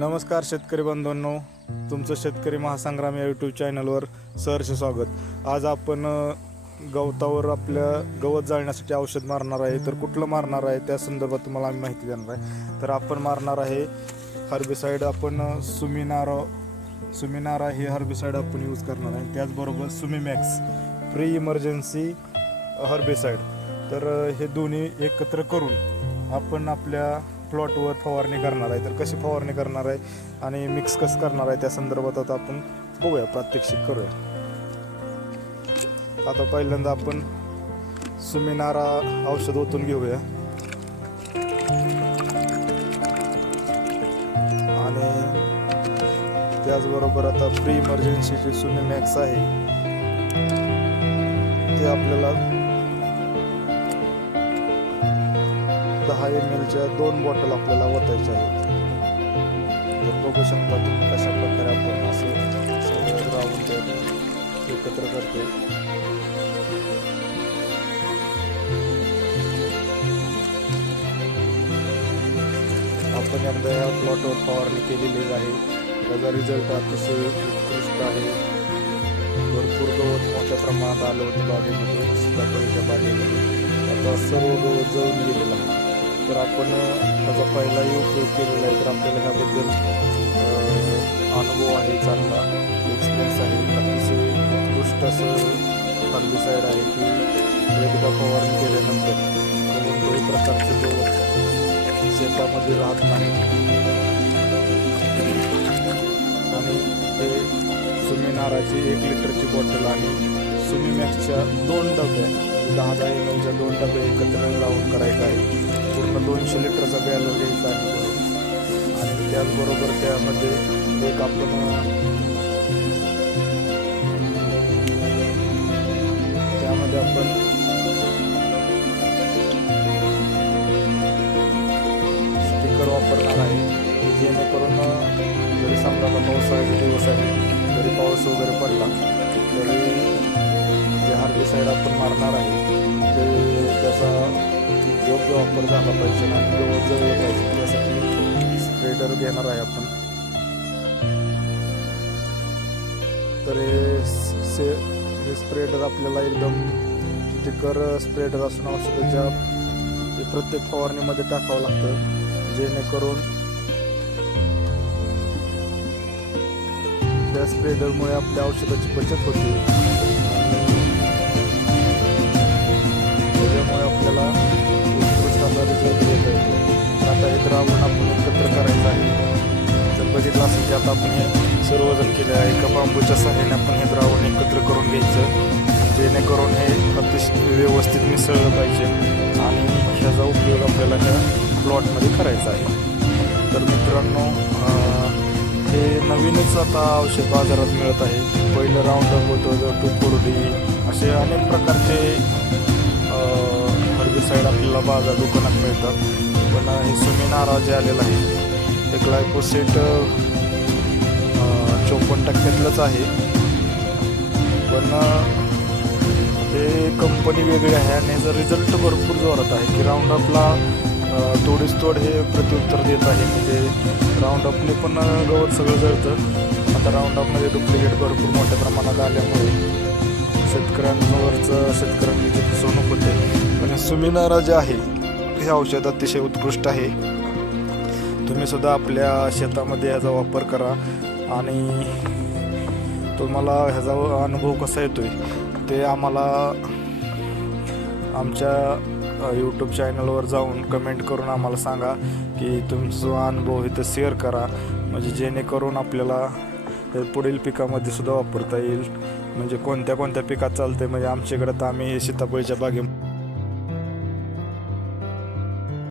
नमस्कार शेतकरी बंधूंनो, तुमचं शेतकरी महासंग्राम या यूट्यूब चॅनलवर सहर्ष स्वागत। आज आपण गवतावर आपल्या गवत जाळण्यासाठी औषध मारणार आहे। तर कुठलं मारणार आहे त्या संदर्भात तुम्हाला आम्ही माहिती देणार आहे। तर आपण मारणार आहे हर्बिसाइड, आपण सुमिनारा हे हर्बिसाइड आपण यूज करणार आहे। त्याचबरोबर सुमिमॅक्स प्री इमर्जन्सी हर्बिसाइड। तर हे दोन्ही एकत्र करून आपण आपल्या प्लॉटवर फवारणी करणार आहे। तर कशी फवारणी करणार आहे आणि मिक्स कसं करणार आहे त्या संदर्भात आता आपण बघूया, प्रात्यक्षिक करूया। आता पहिल्यांदा आपण सुमिनारा औषध ओतून घेऊया आणि त्याचबरोबर आता प्री इमर्जन्सीची सुमिमॅक्स आहे ते आपल्याला 10 ml च्या 2 बॉटल आपल्याला ओतायच्या आहेत। तर बघू शकता तुम्ही कशा प्रकारे आपण असं सगळं द्रावण त्यात एकत्र करतो। आपण एकदा या प्लॉटवर फवारणी केलेली आहे, त्याचा रिझल्ट अतिशय उत्कृष्ट आहे। भरपूर गवत मोठ्या प्रमाणात आलं होतं बागेमध्ये, सीताफळीच्या बागेमध्ये। आता सर्व गवत जळून गेलेलं आहे। तर आपण त्याचा पहिलाही उपयोग केलेला आहे, तर आपल्याला ह्याबद्दल अनुभव आहे, चांगला एक्सपिरियन्स आहे। अतिशय उत्कृष्ट असं हर्बिसाइड आहे की एकदा फवारणी केल्यानंतर कोणत्याही प्रकारचे गवत शेतामध्ये राहत नाही। आणि ते सुमिनाराची 1 लिटरची बॉटल आणि सुमिमॅक्सच्या 2 डब्या 10 ml च्या 2 डबे एकत्र लावून करायचं आहे। पूर्ण 200 लिटरचा बॅलर घ्यायचा आहे आणि त्याचबरोबर त्यामध्ये एक आपण स्टिकर वापरणार आहे, जेणेकरून जरी समजा पावसाळ्याचे दिवस आहे, जरी पाऊस वगैरे पडला तरी जे हर्बिसाइड आपण मारणार आहे ते त्याचा योग्य वापर झाला पाहिजे आणि गवत जळलं पाहिजे, त्यासाठी स्प्रेडर घेणार आहे आपण। तर हे स्प्रेडर आपल्याला एकदम स्टिकर स्प्रेडर असून औषधाच्या प्रत्येक फवारणीमध्ये टाकावं लागतं, जेणेकरून त्या स्प्रेडरमुळे आपल्या औषधाची बचत होते। त्याच्यामुळे आपल्याला उत्कृष्ट असा रिझल्ट देता येतो। आता हे द्रावण आपण एकत्र करायचं आहे। जर बघितलं असेल की आता आपण हे सर्वजण केले आहे, एका बांबूच्या सहाय्याने आपण हे द्रावण एकत्र करून घ्यायचं, जेणेकरून हे अतिशय व्यवस्थित मिसळलं पाहिजे आणि ह्याचा उपयोग आपल्याला ह्या प्लॉटमध्ये करायचा आहे। तर मित्रांनो, हे नवीनच आता औषध बाजारात मिळत आहे। पहिलं राऊंडअप होतं, 2,4-D असे अनेक प्रकारचे हर्बिसाइड आपल्याला बाजार दुकानात मिळतात। पण हे सुमिनारा जे आलेलं आहे ते ग्लायफोसेट 54% आहे, पण हे कंपनी वेगळी आहे आणि याचा रिझल्ट भरपूर जोरात आहे की राऊंडअपला तोडीस तोड हे प्रत्युत्तर देत आहे। म्हणजे राऊंडअपने पण गवत सगळं जळतं। आता राऊंडअपमध्ये डुप्लिकेट भरपूर मोठ्या प्रमाणात आल्यामुळे शेतकऱ्यांनी जी फसवणूक होते। पण सुमिनारा जे आहे हे औषध अतिशय उत्कृष्ट आहे। तुम्ही सुद्धा आपल्या शेतामध्ये ह्याचा वापर करा आणि तुम्हाला ह्याचा अनुभव कसा येतोय ते आम्हाला आमच्या यूट्यूब चॅनलवर जाऊन कमेंट करून आम्हाला सांगा की तुमचा अनुभव इथं शेअर करा, म्हणजे जेणेकरून आपल्याला पुढील पिकामध्ये सुद्धा वापरता येईल। म्हणजे कोणत्या कोणत्या पिकात चालते, म्हणजे आमच्याकडे तर आम्ही सीताफळीच्या बागेमध्ये